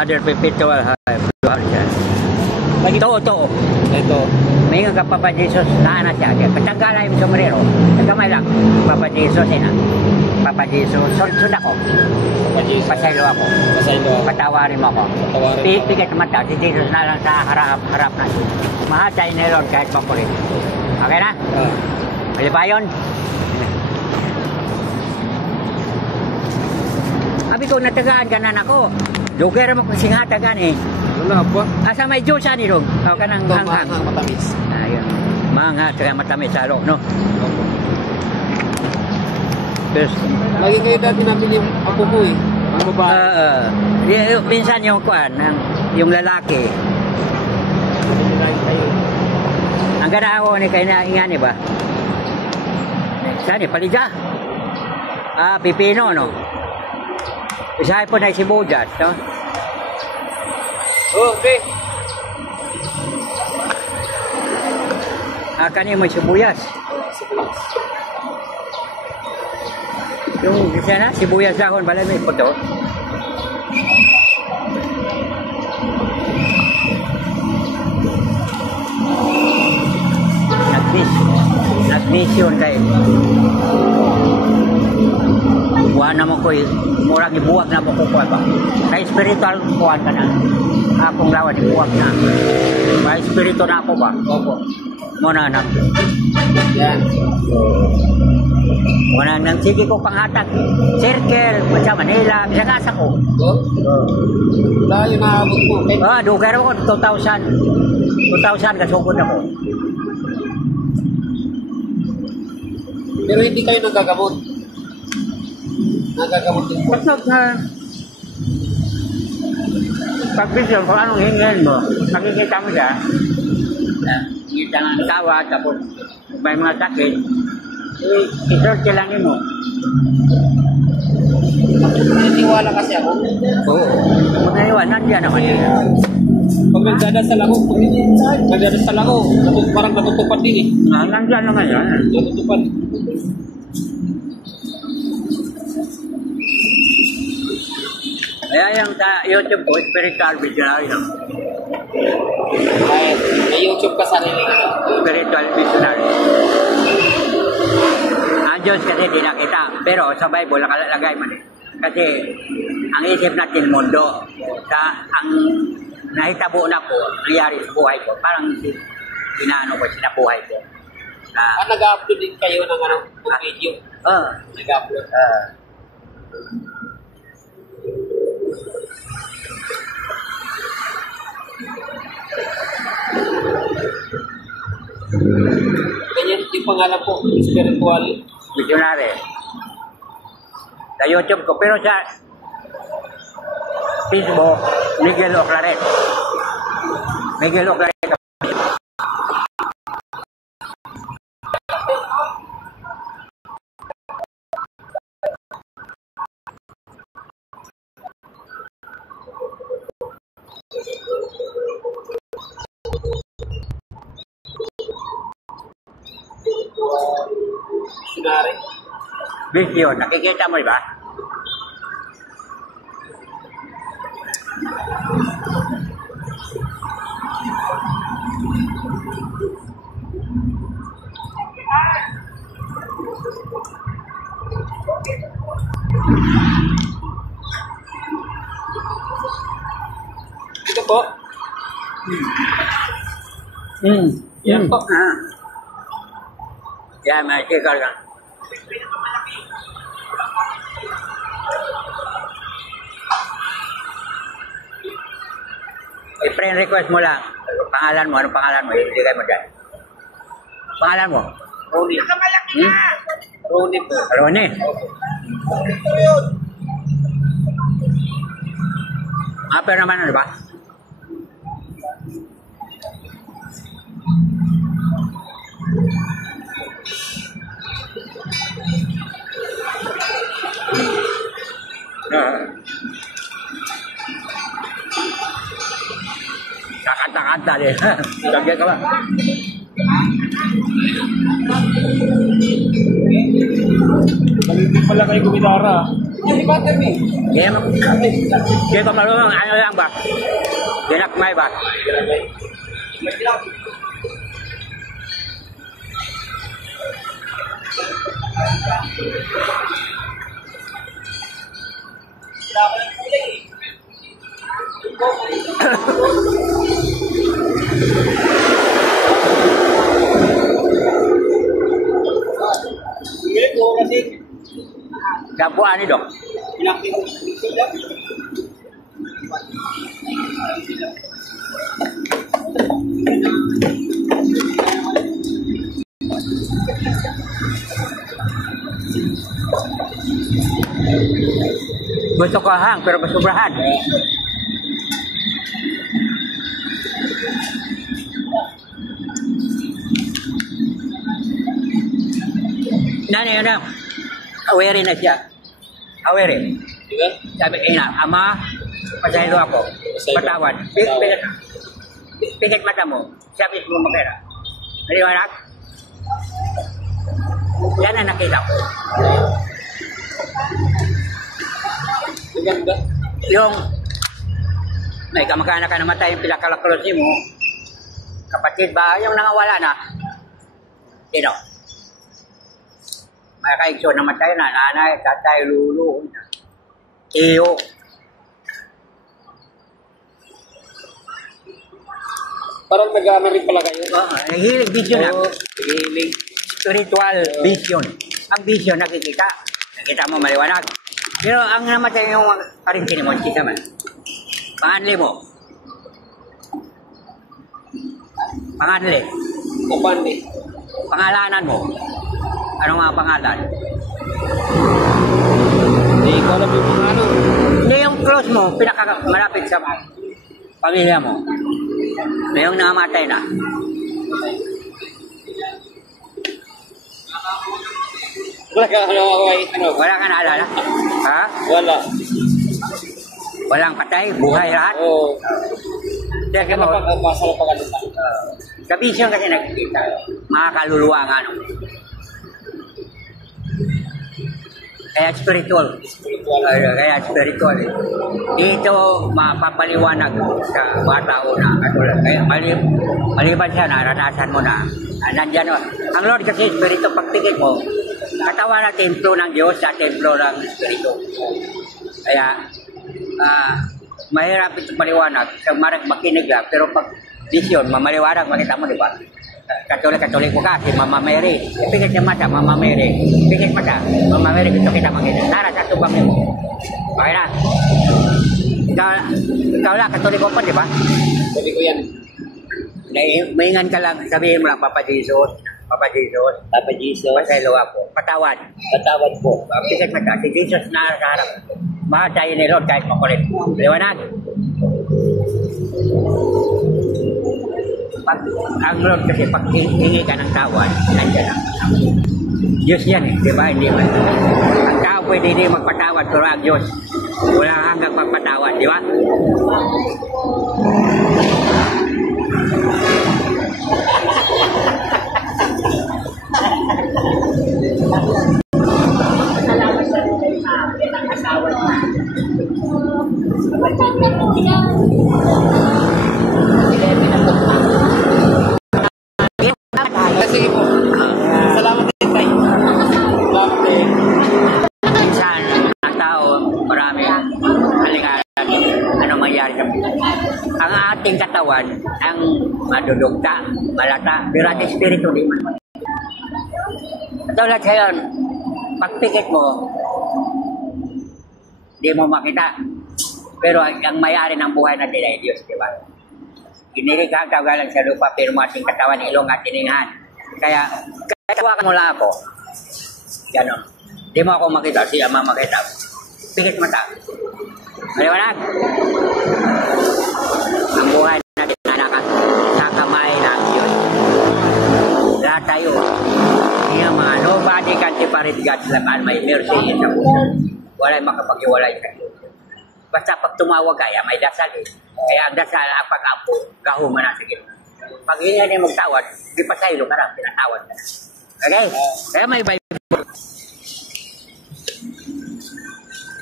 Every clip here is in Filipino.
Father Pepito Alhajar siya. Ito. May nga Papa Jesus na siya. Patanggalay yung sombrero. Nagamay lang. Papa Jesus na. Papa Jesus. Sunod ako. Papa Jesus. Pasaylo ako. Patawarin mo ako. Pipigat mata. Si Jesus na lang sa harap na. Mahatay ni Lord kahit papulit. Okay na? Mali ba yun? Sabi ko, natagaan ka na ako. Lugar mo kung singatagan eh. Wala po. Asa may Diyos ani ron? O ka nang hanghang. Matamis. Ayun. Mga kaya matamis sa loob, no? Yes. Lagi kayo dati namin yung ako mo eh. Ang babae. Minsan yung kuan, yung lalaki. Ang ganaho ni kay na ingani ba? Saan palija? Pipino, no? Isahay po na sibuyas, no? Okay. Kani mo sibuyas. Yung isa na, sibuyas dahon, balay may puto. Nag-mission kayo. Buwan na mo ko, murang ibuwag na mo ko ba? Kaya spiritual buwan ka na. Akong lawan, ibuwag na. Kaya spiritual na ako ba? Opo. Muna na. Yan. Muna nang sige ko panghatag. Circle, Mansa Manila, bisagasa ko. Wala yung naabot mo. Dugar ako, 2,000 kasugod ako. Pero hindi kayo nagagamot. Nagagamot din po. Basta pag-vision kung anong hingin mo, makikita mo siya, hingita ng tawa, tapos may mga sakit, isorte lang mo. Naniwala kasi ako. Oo. Kung naniwala, nandiyan naman yun. Pag nagdadasal ako, parang natutupad din eh. Nandiyan naman yun. Natutupad. Kaya yung YouTube ko, spiritual visionary lang. Ay, may YouTube ka sarili. Spiritual visionary. Ang Diyos kasi di nakita, pero sa Bible nakalagay man eh. Kasi ang isip natin mundo, ang nahitabo na po, nangyari sa buhay ko, parang sinabuhay ko. Nag-upload din kayo ng video? Nag-upload. Ganyan yung pangalan po, spiritual visionary. Sa YouTube ko, pero sa Facebook, Miguel Oclaret. Miguel Oclaret. Sinari. Vision, nakikita mo ba? Ito po. Yan po. Yan, may sikal lang. I-friend request mo lang. Pangalan mo, anong pangalan mo? Ibigay mo dyan. Pangalan mo? Ronnie. Ronnie po. Ronnie. Pero naman ano ba? Kakanta-kanta deh. Lagyan ka ba? Hindi pala kayo gumidara. Hindi ba kami? Kaya kung marunong, ano lang ba? Dinakmay ba? Gabuan ni dok. Gusto ko hang pero basubrahan. Nani na. Aware na siya. Aware. Diba? Sabi, ina, ama, pasahilo ako. Patawad. Pikit mata mo. Sabi mo mapera. Naliwanag? Yan ang nakita ko. Maganda. Yung may kamag-anak ka namatay yung pinakalaklose mo, kapatid ba, yung nangawala na, sino? May kaigso namatay na, nanay, tatay, lulu, iyo. Parang nag-ano rin pala kayo. Nahihilig vision lang. Nahihilig. Spiritual vision. Ang vision nakikita. Nakita mo maliwanag. Pero ang namatay yung parintin mo, kita man. Panganli mo. Panganli. Kupandi. Pangalanan mo. Ano nga pangalan? Hindi ko alam yung mga ano. Hindi yung close mo, pinakamalapit sa pamilya mo. Na yung namatay na. Wala ka ano. Wala ka naalala? Ha? Wala. Walang patay, buhay lahat. Oo. Kaya Ano mo, pa masarap pa ganun. sa vision kasi nakikita, mga kaluluwa nga ano. Kaya spiritual. Spiritual. Kaya spiritual. Dito mapapaliwanag sa mga tao na katulad. Kaya maliban siya, naranasan mo na. Nandyan o. Ang Lord kasi spirito, pagpikit mo, katawan na templo ng Diyos sa templo ng spirito. Kaya mahirap ito paliwanag. Sa marag makinig lang. Pero pag vision, mamaliwanag, makita mo, di ba? Katolik ko kasi, Mama Mary. Pikit yung mata, Mama Mary. Pikit mata, Mama Mary. Gusto kita makita. Nara sa tubang mo. Okay na. Ikaw lang, katolik ko pa, di ba? Sabi ko yan. Maingan ka lang, sabihin mo lang, Papa Jesus. Papa Jesus. Papa Jesus. Pasaylo ako. Patawad. Patawad po. Pikit mata. Si Jesus na sa harap. Mahal tayo ni Lord kahit makulit. Liwanag. Ang Lord kasi pag hingi ka ng tawad, nandiyan lang. Diyos yan eh, di ba? Hindi man. Ang tao pwede hindi magpatawad, pero ang Diyos, wala hanggang magpatawad, di ba? Sige po. Salamat din tayo. Salamat din. Minsan, ang tao, marami halingalan, ano mangyari sa buhay. Ang ating katawan, ang madudugta, malata, pero ang espiritu di man. Katulad sa'yo, pagpikit mo, di mo makita. Pero ang may-ari ng buhay natin ay Diyos, di ba? Inilikha ka galang sa lupa, pero ating katawan, ilong at tiningan. Kaya, katawakan mo lang ako. Ganon. Di mo ako makita, si Ama makita. Pikit mata. Maliwanag. Ang buhay natin, anak, sa kamay ng Diyos. Lahat tayo. Nobody can separate God's love and my mercy in the world. Wala'y makapag-iwalay ka. Basta pag tumawag kaya, may dasal eh. Kaya ang dasal, ang pag-apo, gahuman na sa Ginoo. Pag hindi niya magtawad, di pa sa'yo ka na, pinatawad ka na. Okay? Kaya may Bible.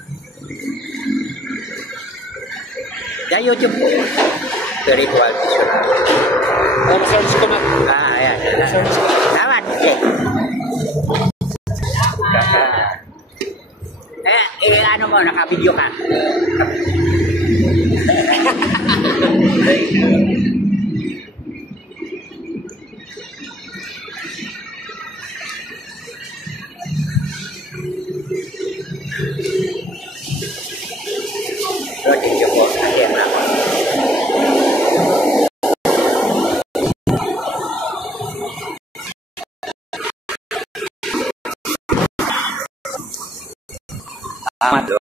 Sa YouTube po. Spiritual Visionary. Search ko na. Ayan. Search ko. Salamat. Okay. Ano mo, naka-video ka? Video ko, ayan na ako. Tama to.